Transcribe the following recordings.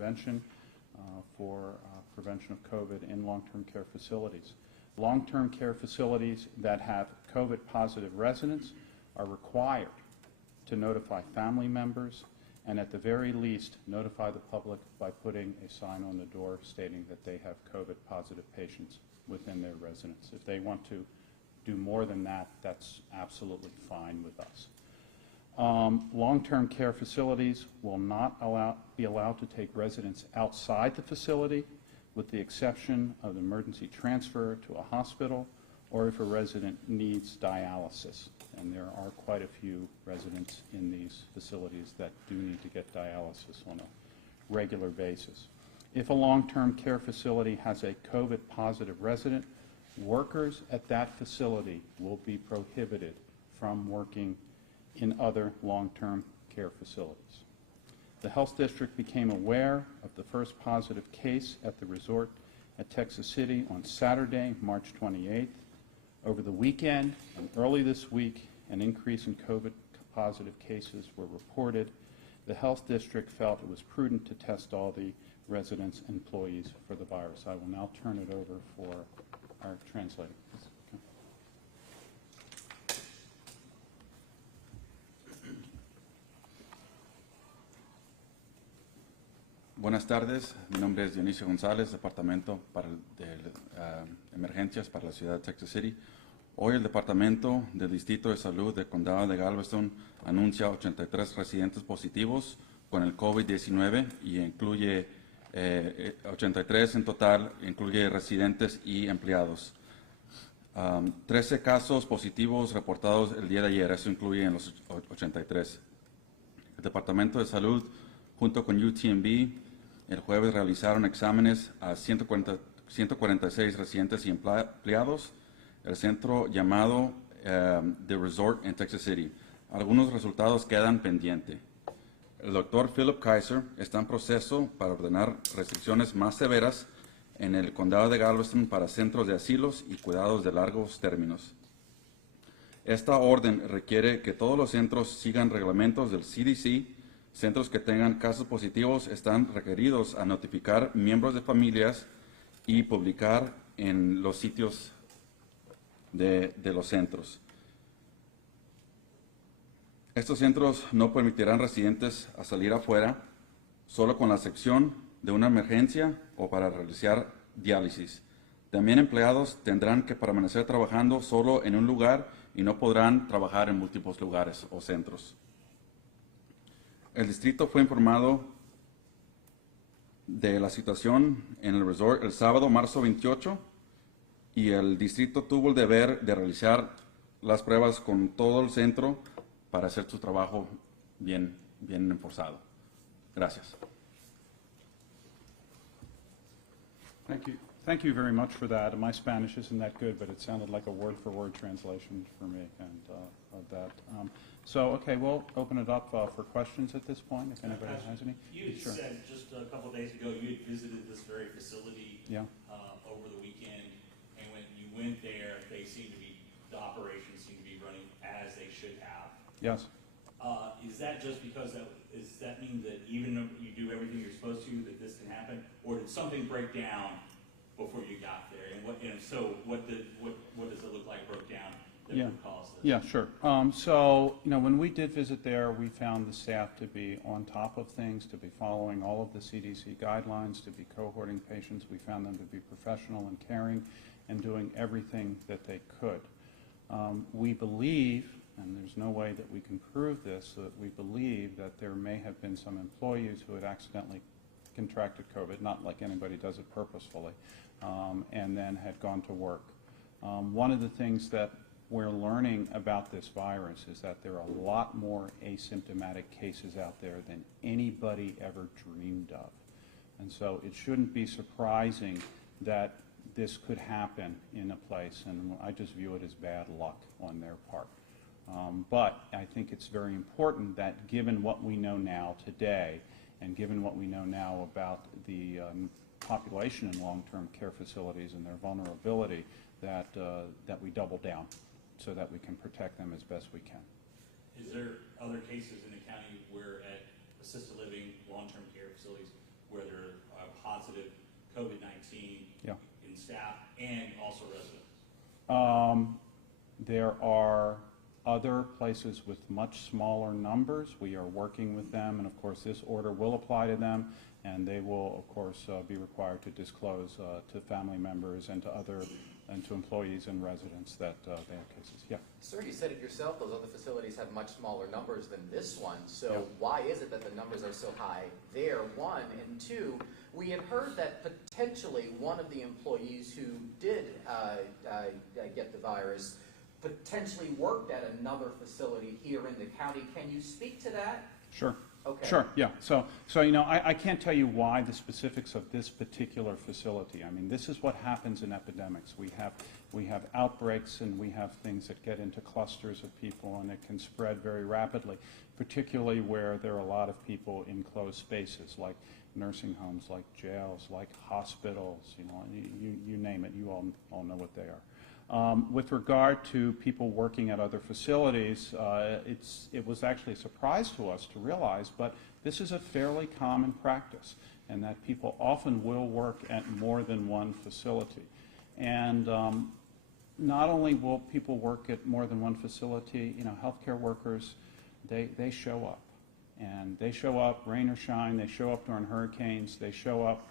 prevention for prevention of COVID in long-term care facilities. Long-term care facilities that have COVID-positive residents are required to notify family members and at the very least notify the public by putting a sign on the door stating that they have COVID-positive patients within their residence. If they want to do more than that, that's absolutely fine with us. Long-term care facilities will not be allowed to take residents outside the facility with the exception of emergency transfer to a hospital or if a resident needs dialysis. And there are quite a few residents in these facilities that do need to get dialysis on a regular basis. If a long-term care facility has a COVID-positive resident, workers at that facility will be prohibited from working in other long-term care facilities. The health district became aware of the first positive case at the resort at Texas City on Saturday, March 28th. Over the weekend and early this week, an increase in COVID-positive cases were reported. The health district felt it was prudent to test all the residents and employees for the virus. I will now turn it over for our translator. Buenas tardes, mi nombre es Dionisio González, Departamento de Emergencias para la ciudad de Texas City. Hoy el Departamento del Distrito de Salud del Condado de Galveston anuncia 83 residentes positivos con el COVID-19 y incluye 83 en total, incluye residentes y empleados. 13 casos positivos reportados el día de ayer, eso incluye en los 83. El Departamento de Salud junto con UTMB el jueves realizaron exámenes a 146 residentes y empleados, el centro llamado The Resort en Texas City. Algunos resultados quedan pendientes. El doctor Philip Kaiser está en proceso para ordenar restricciones más severas en el condado de Galveston para centros de asilos y cuidados de largos términos. Esta orden requiere que todos los centros sigan reglamentos del CDC. Centros que tengan casos positivos están requeridos a notificar miembros de familias y publicar en los sitios de los centros. Estos centros no permitirán residentes a salir afuera, solo con la excepción de una emergencia o para realizar diálisis. También empleados tendrán que permanecer trabajando solo en un lugar y no podrán trabajar en múltiples lugares o centros. El distrito fue informado de la situación en el resort el sábado, marzo 28, y el distrito tuvo el deber de realizar las pruebas con todo el centro para hacer su trabajo bien enforzado. Gracias. Thank you very much for that. My Spanish isn't that good, but it sounded like a word-for-word translation for me and of that. So, okay, we'll open it up for questions at this point, if anybody has any. You had said just a couple of days ago you had visited this very facility over the weekend, and when you went there, the operations seem to be running as they should have. Yes. Is that just because does that mean that even though you do everything you're supposed to, that this can happen, or did something break down before you got there? And what does it look like broke down? Yeah, sure. So, when we did visit there, we found the staff to be on top of things, to be following all of the CDC guidelines, to be cohorting patients. We found them to be professional and caring and doing everything that they could. We believe, and there's no way that we can prove this, that we believe that there may have been some employees who had accidentally contracted COVID, not like anybody does it purposefully, and then had gone to work. One of the things that we're learning about this virus is that there are a lot more asymptomatic cases out there than anybody ever dreamed of. And so it shouldn't be surprising that this could happen in a place, and I just view it as bad luck on their part. But I think it's very important that given what we know now today, and given what we know now about the population in long-term care facilities and their vulnerability, that we double down so that we can protect them as best we can. Is there other cases in the county where at assisted living, long-term care facilities, where there positive COVID-19 Yeah. in staff and also residents? There are other places with much smaller numbers. We are working with them, and of course this order will apply to them, and they will of course be required to disclose to family members and to employees and residents that they have cases. Yeah. Sir, you said it yourself, those other facilities have much smaller numbers than this one, so Yeah. why is it that the numbers are so high there, one? And two, we had heard that potentially one of the employees who did get the virus potentially worked at another facility here in the county. Can you speak to that? Sure. Okay. Sure, yeah. So you know, I can't tell you why the specifics of this particular facility. I mean, this is what happens in epidemics. We have outbreaks and we have things that get into clusters of people, and it can spread very rapidly, particularly where there are a lot of people in closed spaces, like nursing homes, like jails, like hospitals, you know, you name it, you all know what they are. With regard to people working at other facilities, it was actually a surprise to us to realize, but this is a fairly common practice, and that people often will work at more than one facility. And not only will people work at more than one facility, you know, healthcare workers, they show up. And they show up rain or shine, they show up during hurricanes, they show up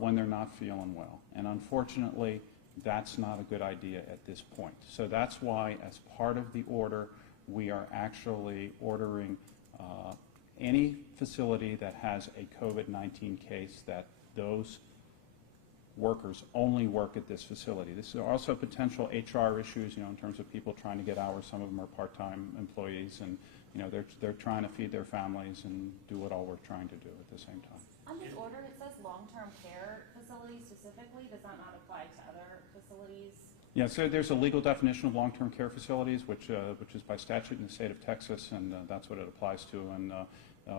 when they're not feeling well. And unfortunately, that's not a good idea at this point. So that's why, as part of the order, we are actually ordering any facility that has a COVID-19 case that those workers only work at this facility. This is also potential HR issues, you know, in terms of people trying to get hours. Some of them are part-time employees, and you know, they're trying to feed their families and do what all we're trying to do at the same time. On this order, it says long-term care facilities specifically. Does that not apply to other facilities? Yeah, so there's a legal definition of long-term care facilities, which is by statute in the state of Texas, and that's what it applies to, and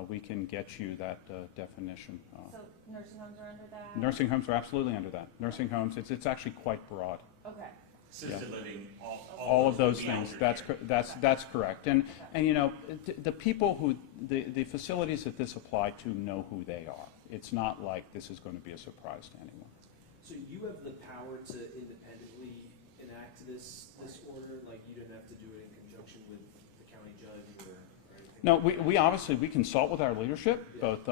we can get you that definition. So nursing homes are under that? Nursing homes are absolutely under that. Nursing homes, it's actually quite broad. Okay. Assisted living, All of those would be things, under that's correct. And you know, the people who, the facilities that this apply to know who they are. It's not like this is going to be a surprise to anyone. So you have the power to independently enact this order? Like you didn't have to do it in conjunction with the county judge or anything? No, we obviously, we consult with our leadership, both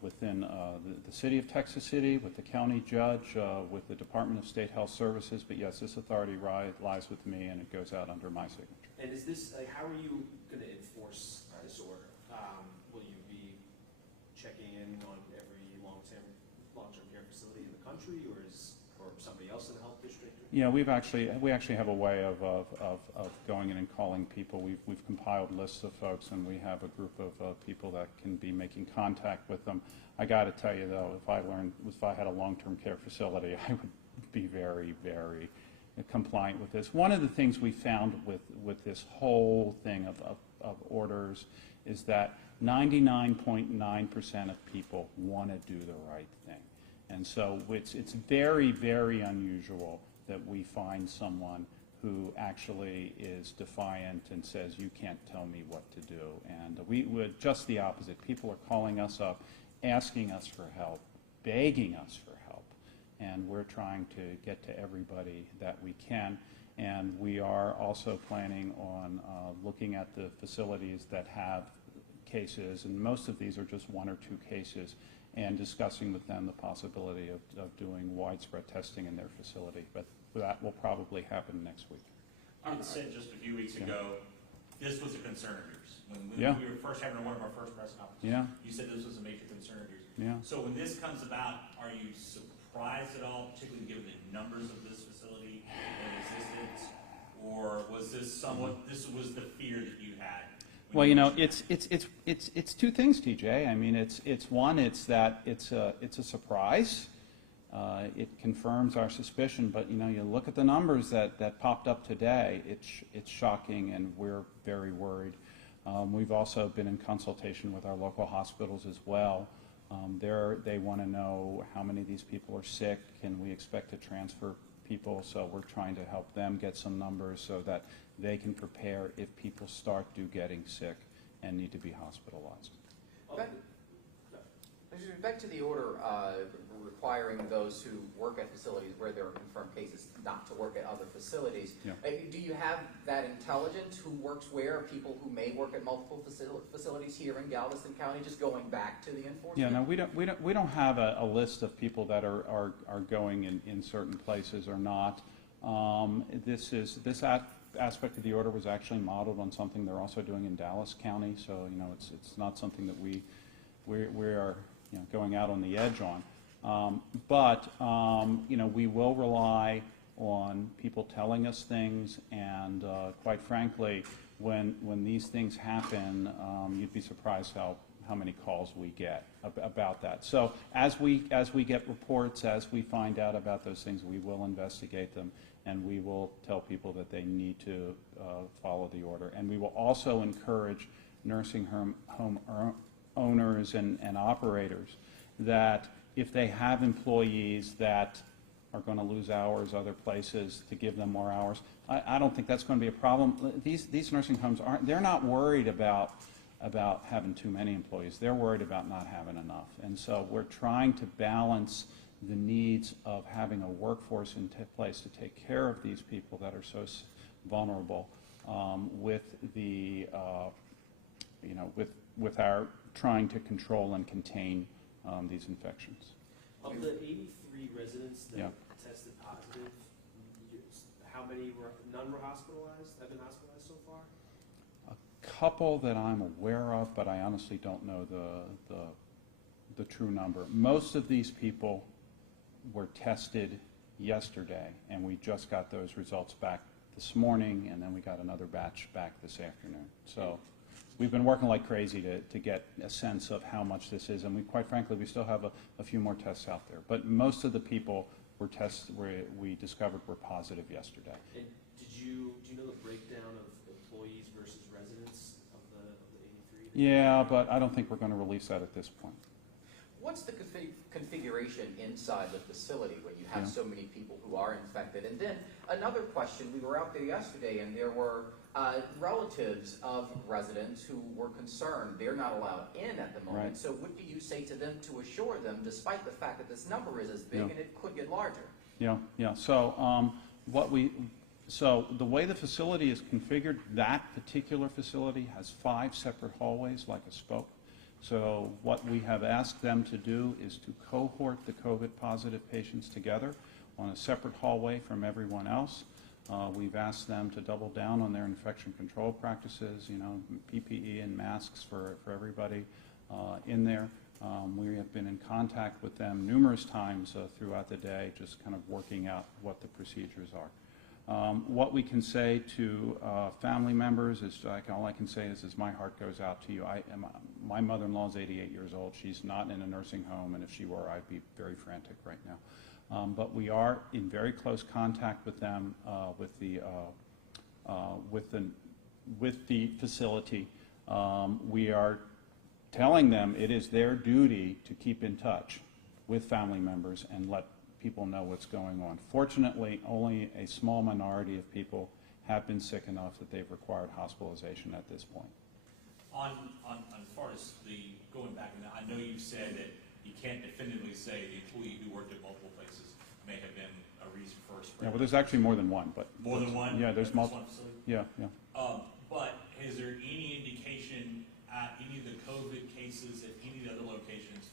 within the city of Texas City, with the county judge, with the Department of State Health Services, but yes, this authority lies with me, and it goes out under my signature. And is this, like, how are you going to enforce this order? Will you be checking in on every long-term care facility in the country, or somebody else in the health district? Yeah, we actually have a way of going in and calling people. We've compiled lists of folks, and we have a group of people that can be making contact with them. I got to tell you though, if I had a long-term care facility, I would be very, very compliant with this. One of the things we found with this whole thing of orders is that 99.9% of people want to do the right thing. And so it's very, very unusual that we find someone who actually is defiant and says, you can't tell me what to do. And we're just the opposite. People are calling us up, asking us for help, begging us for help. And we're trying to get to everybody that we can. And we are also planning on looking at the facilities that have cases, and most of these are just one or two cases, and discussing with them the possibility of doing widespread testing in their facility. But that will probably happen next week. You had said just a few weeks ago, this was a concern of yours. When Yeah. we were first having one of our first press conferences, Yeah. you said this was a major concern of yours. Yeah. So when this comes about, are you surprised at all, particularly given the numbers of this facility that existed? Or was this somewhat, this was the fear that you had? Well, you know, it's two things, TJ. I mean, it's one, it's that it's a surprise. It confirms our suspicion, but you know, you look at the numbers that popped up today. It's shocking, and we're very worried. We've also been in consultation with our local hospitals as well. They want to know how many of these people are sick. Can we expect to transfer people? So we're trying to help them get some numbers so that they can prepare if people start getting sick and need to be hospitalized. Okay. With respect to the order requiring those who work at facilities where there are confirmed cases not to work at other facilities, Yeah. Do you have that intelligence? Who works where? People who may work at multiple facilities here in Galveston County, just going back to the enforcement? Yeah, no, we don't have a list of people that are going in certain places or not. This aspect of the order was actually modeled on something they're also doing in Dallas County, so, you know, it's not something that we are, you know, going out on the edge on. But you know, we will rely on people telling us things, and quite frankly, when these things happen, you'd be surprised how many calls we get about that. So as we get reports, as we find out about those things, we will investigate them, and we will tell people that they need to follow the order. And we will also encourage nursing home owners and operators that if they have employees that are going to lose hours other places, to give them more hours. I don't think that's going to be a problem. These nursing homes they're not worried about having too many employees. They're worried about not having enough. And so we're trying to balance the needs of having a workforce in place to take care of these people that are so vulnerable with the, you know, with our trying to control and contain these infections. Of the 83 residents that Yeah. tested positive, how many none were hospitalized, have been hospitalized so far? A couple that I'm aware of, but I honestly don't know the true number. Most of these people were tested yesterday, and we just got those results back this morning, and then we got another batch back this afternoon. So we've been working like crazy to get a sense of how much this is, and quite frankly, we still have a few more tests out there. But most of the people we discovered were positive yesterday. And do you know the breakdown of employees versus residents of the 83? Yeah, but I don't think we're going to release that at this point. What's the configuration inside the facility when you have so many people who are infected? And then another question, we were out there yesterday and there were relatives of residents who were concerned they're not allowed in at the moment. Right. So what do you say to them to assure them, despite the fact that this number is as big and it could get larger? Yeah. So so the way the facility is configured, that particular facility has 5 separate hallways like a spoke. So what we have asked them to do is to cohort the COVID positive patients together on a separate hallway from everyone else. We've asked them to double down on their infection control practices, you know, PPE and masks for everybody in there. We have been in contact with them numerous times throughout the day, just kind of working out what the procedures are. What we can say to family members is, all I can say is my heart goes out to you. My mother-in-law is 88 years old. She's not in a nursing home, and if she were, I'd be very frantic right now. But we are in very close contact with them, with the facility. We are telling them it is their duty to keep in touch with family members and let people know what's going on. Fortunately, only a small minority of people have been sick enough that they've required hospitalization at this point. As far as going back, and I know you've said that you can't definitively say the employee who worked at multiple places may have been a reason for a spread. Yeah, well, there's actually more than one, but More than one? Yeah, there's multiple. One facility? Yeah. But is there any indication at any of the COVID cases at any of the other locations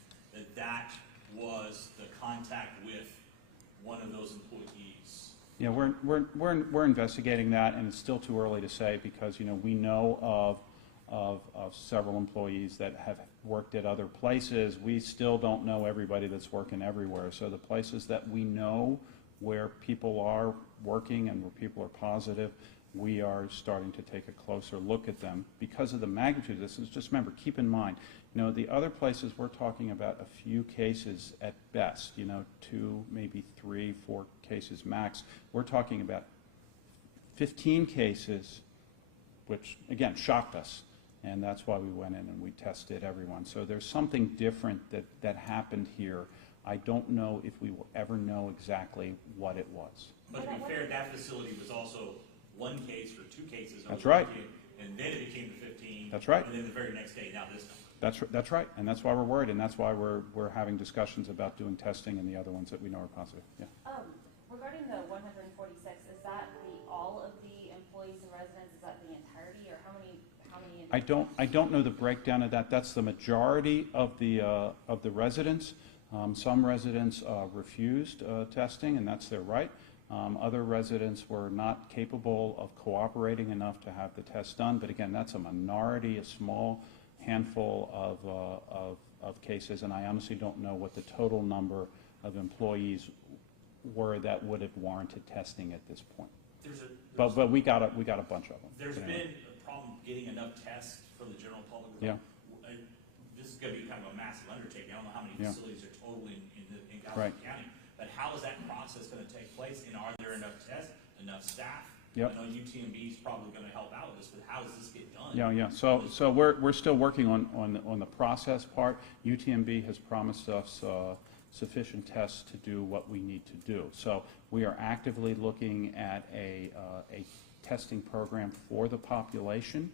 that was the contact with one of those employees? Yeah, we're investigating that, and it's still too early to say because, you know, we know of several employees that have worked at other places. We still don't know everybody that's working everywhere. So the places that we know where people are working and where people are positive, we are starting to take a closer look at them because of the magnitude of this. And just remember, keep in mind, you know, the other places we're talking about a few cases at best, you know, 2, maybe 3, 4 cases max. We're talking about 15 cases, which again shocked us. And that's why we went in and we tested everyone. So there's something different that happened here. I don't know if we will ever know exactly what it was. But to be fair, that facility was also 1 case or 2 cases. That's right. And then it became the 15. That's right. And then the very next day, now this number. That's right, and that's why we're worried, and that's why we're having discussions about doing testing and the other ones that we know are positive, yeah. Regarding the 146, is that all of the employees and residents, is that the entirety, or how many? I don't know the breakdown of that. That's the majority of the residents. Some residents refused testing, and that's their right. Other residents were not capable of cooperating enough to have the test done, but again, that's a minority, a small handful of cases, and I honestly don't know what the total number of employees were that would have warranted testing at this point. But we got a bunch of them. There's been a problem getting enough tests for the general public. Yeah. This is going to be kind of a massive undertaking. I don't know how many Yeah. facilities are total in Galveston Right. County, but how is that process going to take place? And are there enough tests, enough staff? Yep. I know UTMB is probably going to help out with this, but how does this get done? Yeah. So we're still working on the process part. UTMB has promised us sufficient tests to do what we need to do. So we are actively looking at a testing program for the population,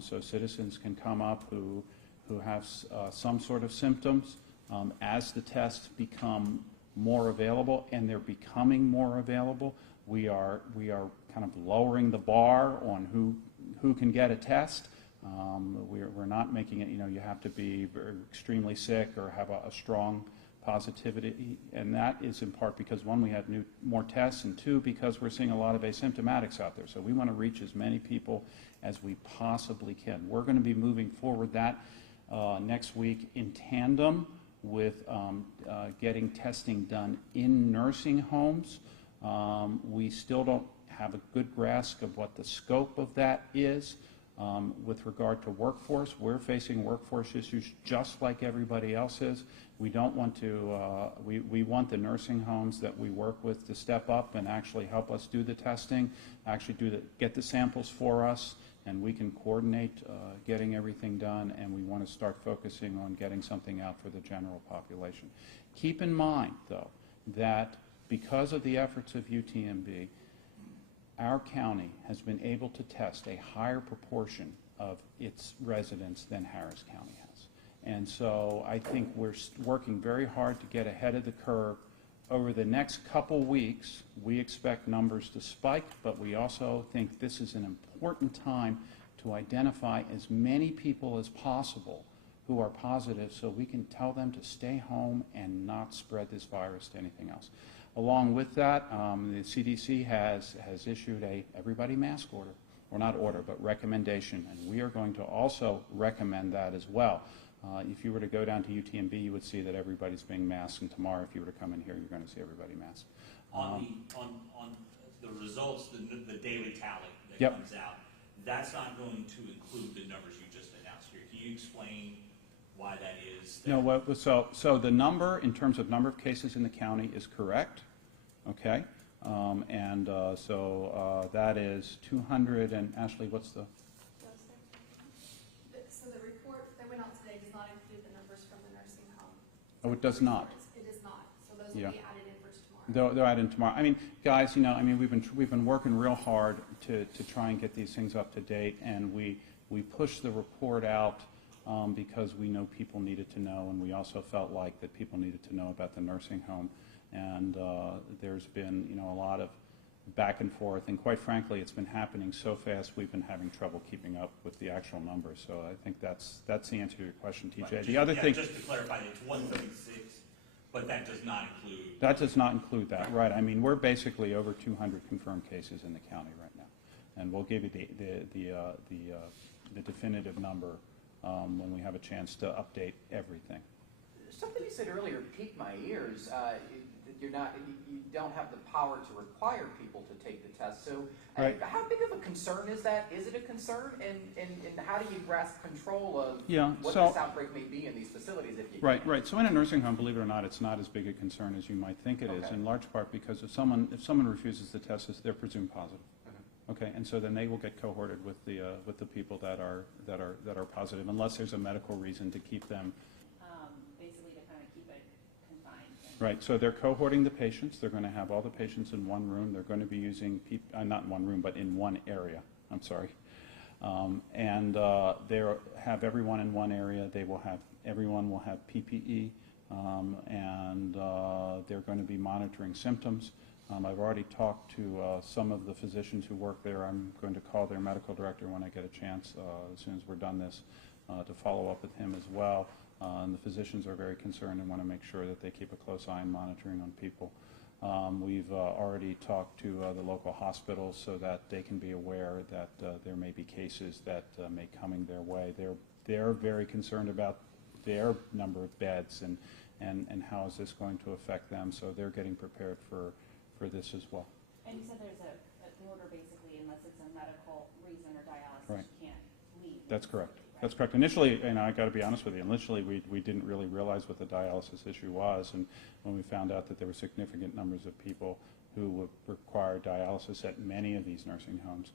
so citizens can come up who have some sort of symptoms. As the tests become more available, and they're becoming more available, we are kind of lowering the bar on who can get a test. We're not making it, you have to be extremely sick or have a strong positivity, and that is in part because, one, we have more tests, and two, because we're seeing a lot of asymptomatics out there. So we want to reach as many people as we possibly can. We're going to be moving forward that next week in tandem with getting testing done in nursing homes. We still don't have a good grasp of what the scope of that is. With regard to workforce, we're facing workforce issues just like everybody else is. We don't want to, we want the nursing homes that we work with to step up and actually help us do the testing, actually get the samples for us, and we can coordinate getting everything done, and we want to start focusing on getting something out for the general population. Keep in mind, though, that because of the efforts of UTMB, our county has been able to test a higher proportion of its residents than Harris County has. And so I think we're working very hard to get ahead of the curve. Over the next couple weeks, we expect numbers to spike, but we also think this is an important time to identify as many people as possible who are positive so we can tell them to stay home and not spread this virus to anything else. Along with that, the CDC has issued a everybody mask order, or not order, but recommendation, and we are going to also recommend that as well. If you were to go down to UTMB, you would see that everybody's being masked, and tomorrow, if you were to come in here, you're going to see everybody masked. On the results, the daily tally that Yep. comes out, that's not going to include the numbers you just announced here. Can you explain why that is? No, so the number, in terms of number of cases in the county, is correct, okay? That is 200, and Ashley, what's the? So the report that went out today does not include the numbers from the nursing home. Oh, it does not. It is not. So those Yeah. will be added in for tomorrow. They're added tomorrow. I mean, guys, we've been working real hard to try and get these things up to date, and we pushed the report out because we know people needed to know, and we also felt like that people needed to know about the nursing home. And there's been, a lot of back and forth, and quite frankly, it's been happening so fast, we've been having trouble keeping up with the actual numbers. So I think that's the answer to your question, TJ. Right. The other thing, Just to clarify, it's 136, but that does not include. that does not include that, right? I mean, we're basically over 200 confirmed cases in the county right now, and we'll give you the definitive number when we have a chance to update everything. Something you said earlier piqued my ears. You don't have the power to require people to take the test. So Right. how big of a concern is that? Is it a concern? And how do you grasp control of what so- this outbreak may be in these facilities if you Right, can? right. So in a nursing home, believe it or not, it's not as big a concern as you might think it is, Okay. in large part because if someone refuses the test, they're presumed positive. Okay, and so then they will get cohorted with the people that are positive, unless there's a medical reason to keep them. Basically to kind of keep it confined. Right, so they're cohorting the patients. They're going to have all the patients in one room. They're going to be using, not in one room, but in one area. I'm sorry. They have everyone in one area. Everyone will have PPE, and they're going to be monitoring symptoms. I've already talked to some of the physicians who work there. I'm going to call their medical director when I get a chance, as soon as we're done this, to follow up with him as well. And the physicians are very concerned and want to make sure that they keep a close eye and monitoring on people. We've already talked to the local hospitals so that they can be aware that there may be cases that may coming their way. They're very concerned about their number of beds and how is this going to affect them, so they're getting prepared for this as well. And you said there's an order basically, unless it's a medical reason or dialysis, Right. you can't leave. That's correct. Right? That's correct. Initially, and I got to be honest with you, initially we didn't really realize what the dialysis issue was, and when we found out that there were significant numbers of people who would require dialysis at many of these nursing homes.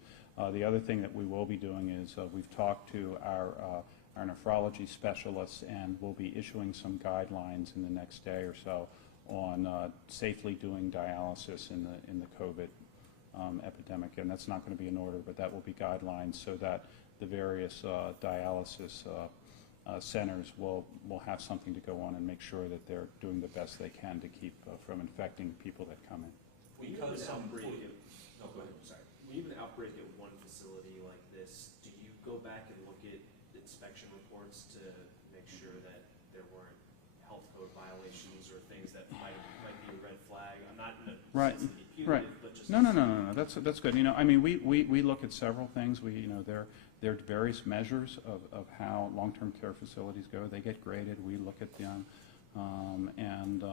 The other thing that we will be doing is we've talked to our nephrology specialists, and we'll be issuing some guidelines in the next day or so on safely doing dialysis in the COVID epidemic. And that's not going to be an order, but that will be guidelines so that the various dialysis centers will have something to go on and make sure that they're doing the best they can to keep from infecting people that come in. Because some go ahead. Sorry. When you have an outbreak at one facility like this, do you go back and look at inspection reports to make sure that there weren't health code violations or things that might be a red flag? I'm not in a Right. sense to be punitive, but just No. That's good. I mean, we look at several things. There are various measures of how long-term care facilities go. They get graded. We look at them, and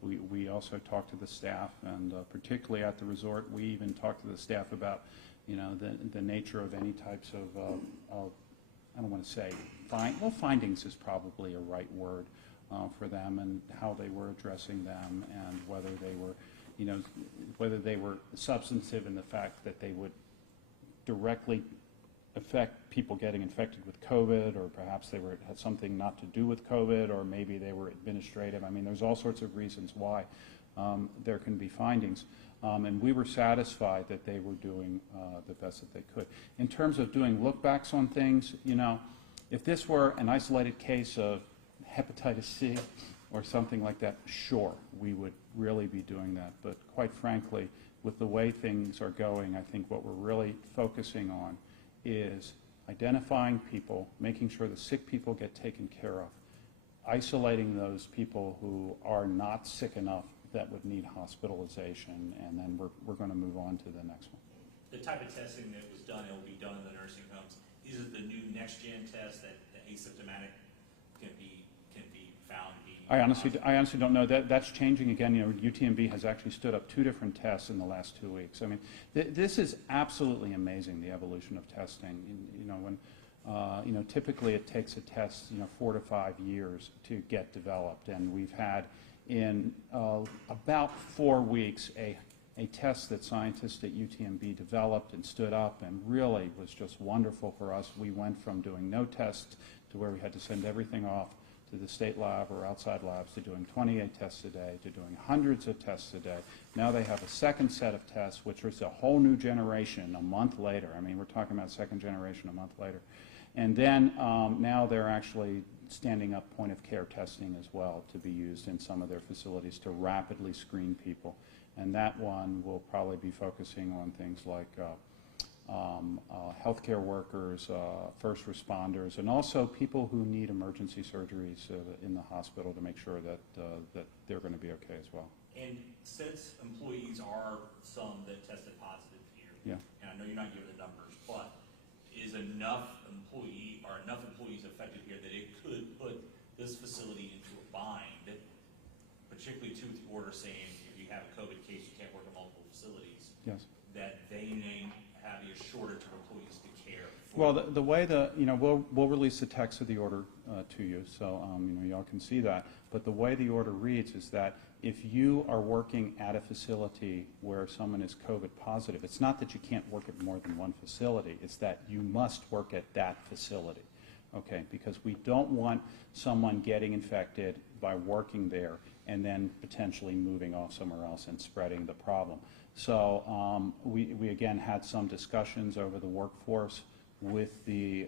we also talk to the staff, and particularly at the resort, we even talk to the staff about the nature of any types of I don't want to say findings is probably a right word for them, and how they were addressing them, and whether they were substantive in the fact that they would directly affect people getting infected with COVID, or perhaps they had something not to do with COVID, or maybe they were administrative. I mean, there's all sorts of reasons why there can be findings. And we were satisfied that they were doing the best that they could. In terms of doing look-backs on things, if this were an isolated case of hepatitis C or something like that, sure, we would really be doing that. But quite frankly, with the way things are going, I think what we're really focusing on is identifying people, making sure the sick people get taken care of, isolating those people who are not sick enough that would need hospitalization, and then we're going to move on to the next one. The type of testing that was done, it will be done in the nursing homes. These are the new next-gen tests that the asymptomatic can be found to be. I honestly don't know. That's changing again. UTMB has actually stood up 2 different tests in the last 2 weeks. I mean, this is absolutely amazing, the evolution of testing. When typically it takes a test 4 to 5 years to get developed, and we've had in about 4 weeks a test that scientists at UTMB developed and stood up, and really was just wonderful for us. We went from doing no tests to where we had to send everything off to the state lab or outside labs, to doing 28 tests a day, to doing hundreds of tests a day. Now they have a second set of tests, which is a whole new generation a month later. I mean, we're talking about second generation a month later. And then now they're actually standing up point-of-care testing as well to be used in some of their facilities to rapidly screen people. And that one will probably be focusing on things like healthcare workers, first responders, and also people who need emergency surgeries in the hospital to make sure that they're going to be okay as well. And since employees are some that tested positive here, Yeah. and I know you're not giving the numbers, but is enough employees affected here that it could put this facility into a bind, particularly to the order saying if you have a COVID case, you can't work at multiple facilities. Yes. That they may have a shortage of employees to care for. Well, the way we'll release the text of the order to you, so y'all can see that. But the way the order reads is that if you are working at a facility where someone is COVID positive, it's not that you can't work at more than one facility, it's that you must work at that facility, okay? Because we don't want someone getting infected by working there and then potentially moving off somewhere else and spreading the problem. So we again had some discussions over the workforce with the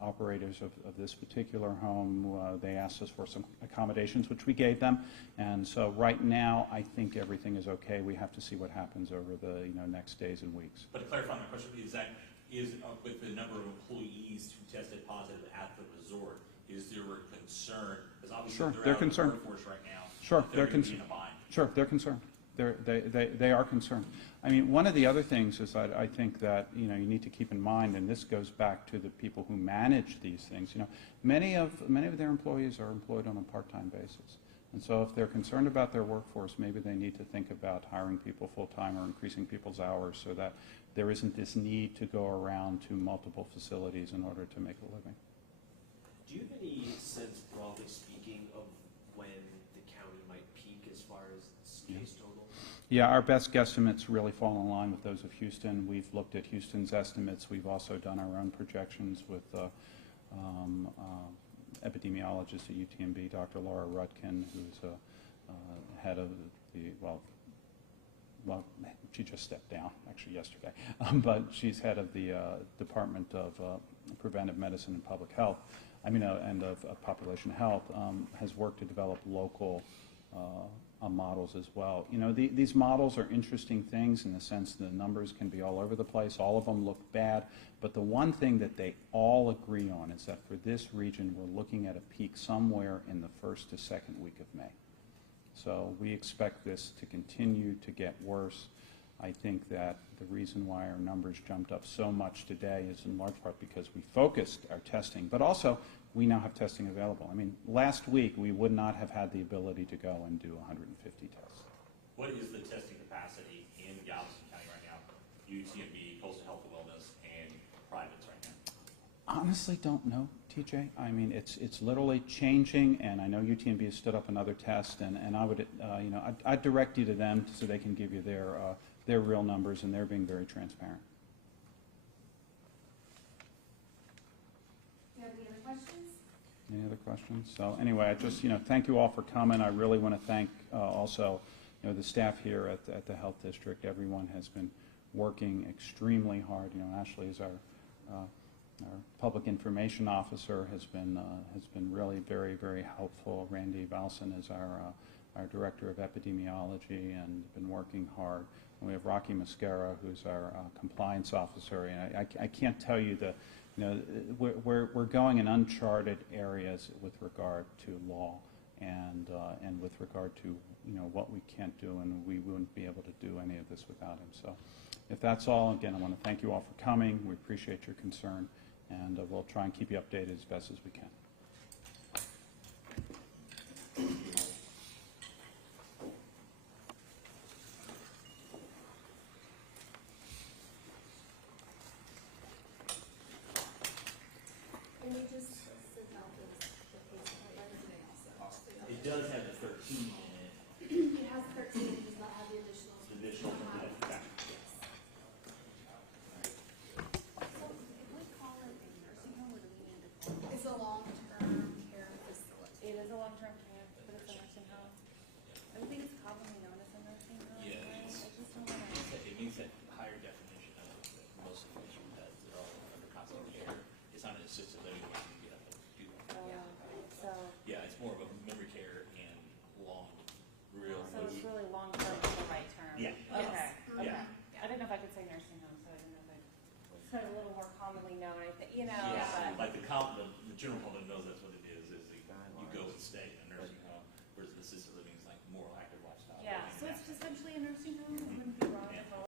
operators of this particular home. They asked us for some accommodations, which we gave them. And so right now, I think everything is okay. We have to see what happens over the next days and weeks. But to clarify my question, is with the number of employees who tested positive at the resort, is there a concern? Because obviously Sure, they're they're out in the concerned. workforce right now. Sure, they're they're going to be concerned. in a bind. Sure, they're concerned. They are concerned. I mean, one of the other things is I think that you need to keep in mind, and this goes back to the people who manage these things. Many of their employees are employed on a part-time basis, and so if they're concerned about their workforce, maybe they need to think about hiring people full-time or increasing people's hours so that there isn't this need to go around to multiple facilities in order to make a living. Do you have any sense, broadly speaking, of when the county might peak as far as case total? Yeah, our best guesstimates really fall in line with those of Houston. We've looked at Houston's estimates. We've also done our own projections with epidemiologist at UTMB, Dr. Laura Rudkin, who's head of the, well, she just stepped down, actually, yesterday. But she's head of the Department of Preventive Medicine and Public Health, and of Population Health, has worked to develop local models as well. These models are interesting things in the sense the numbers can be all over the place. All of them look bad, but the one thing that they all agree on is that for this region, we're looking at a peak somewhere in the first to second week of May. So we expect this to continue to get worse. I think that the reason why our numbers jumped up so much today is in large part because we focused our testing, but also we now have testing available. I mean, last week we would not have had the ability to go and do 150 tests. What is the testing capacity in Galveston County right now? UTMB, Coastal Health and Wellness, and privates right now? Honestly, don't know, TJ. I mean, it's literally changing, and I know UTMB has stood up another test, and I would, I'd direct you to them so they can give you their real numbers, and they're being very transparent. Do you have any other questions? Any other questions? So anyway, I just, thank you all for coming. I really want to thank also, the staff here at the Health District. Everyone has been working extremely hard. Ashley is our public information officer, has been really very, very helpful. Randy Valson is our director of epidemiology and been working hard. And we have Rocky Mascara, who's our compliance officer. And I can't tell you we're going in uncharted areas with regard to law and with regard to what we can't do, and we wouldn't be able to do any of this without him. So if that's all, again, I want to thank you all for coming. We appreciate your concern, and we'll try and keep you updated as best as we can. Can we just sit down the case of everything else? It does have the 13 in it. It has 13, it does not have the additional. The additional from the Yes. So if we call it a nursing home, or do we need to call it? It's a long-term care facility. It is a long-term care, but it's a nursing home. I think it's commonly known as a nursing home. Yeah, right? it's- I just don't wanna. It means that higher definition of that most of these has, they're all under constant care. It's not an assisted living where you can get up and do that. So, Yeah, it's more of a memory care and long, real. so it's really long-term is the right term. Yeah. Okay, okay. Yeah. I didn't know if I could say nursing home, so I didn't know if it's kind of a little more commonly known, I think, Yeah, but. like the general public knows that's what it